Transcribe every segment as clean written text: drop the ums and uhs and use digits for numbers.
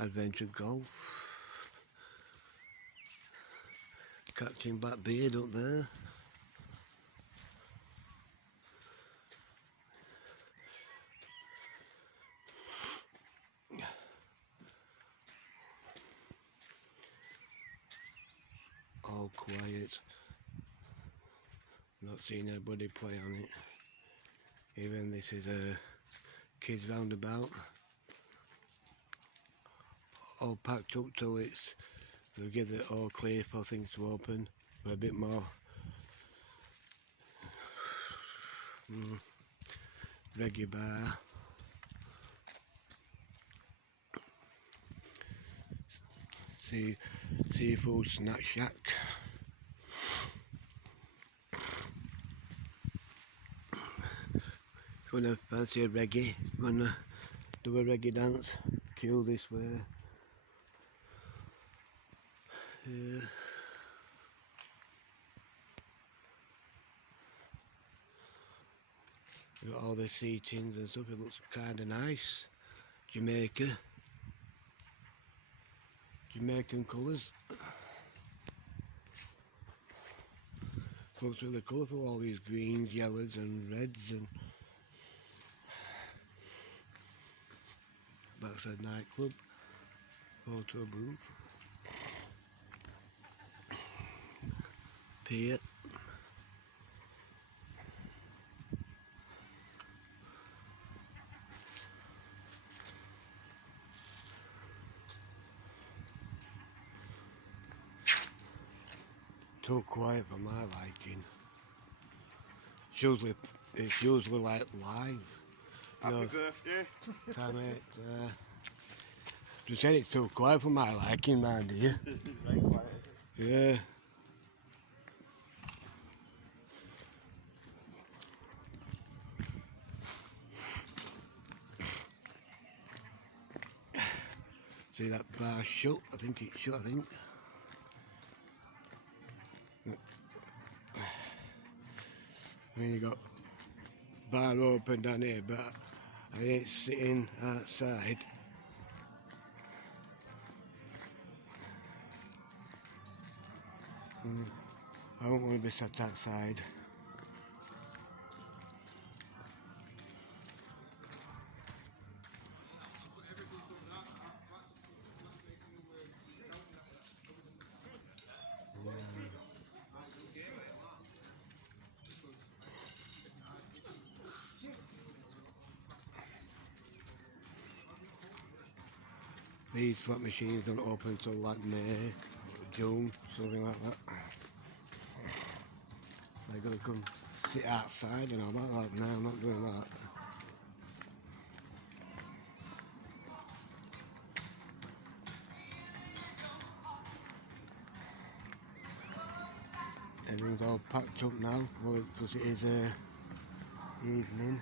adventure golf. Catching Blackbeard up there. All quiet. Not seeing anybody play on it. Even this is a kids roundabout. All packed up till they'll get it all clear for things to open. But a bit more reggae bar. Seafood snack shack. Gonna fancy a reggae, gonna do a reggae dance, queue this way. Yeah. Got all the seatings and stuff, it looks kinda nice. Jamaican colours. Looks really colourful, all these greens, yellows and reds and backside nightclub, photo booth, pier. Too quiet for my liking. It's usually like live. Happy birthday. Time it. Just said it's too quiet for my liking, man, dear. Very quiet. Yeah. See that bar shut? I think it's shut, I think. I mean, you got bar open down here, but I ain't sitting outside. I don't want to be sat outside. These slot machines don't open until like May, June, something like that. They're gonna come sit outside and all that. Like, no, I'm not doing that. Everything's all packed up now, well, because it is evening.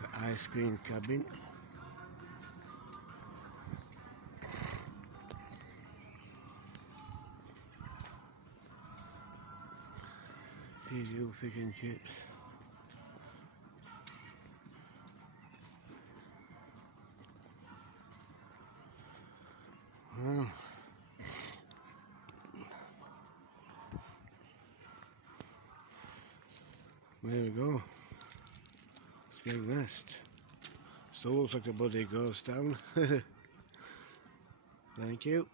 The ice cream cabin. Seafood fish and chips. Well, there we go. Let's get rest. Still looks like a bloody ghost town. Thank you.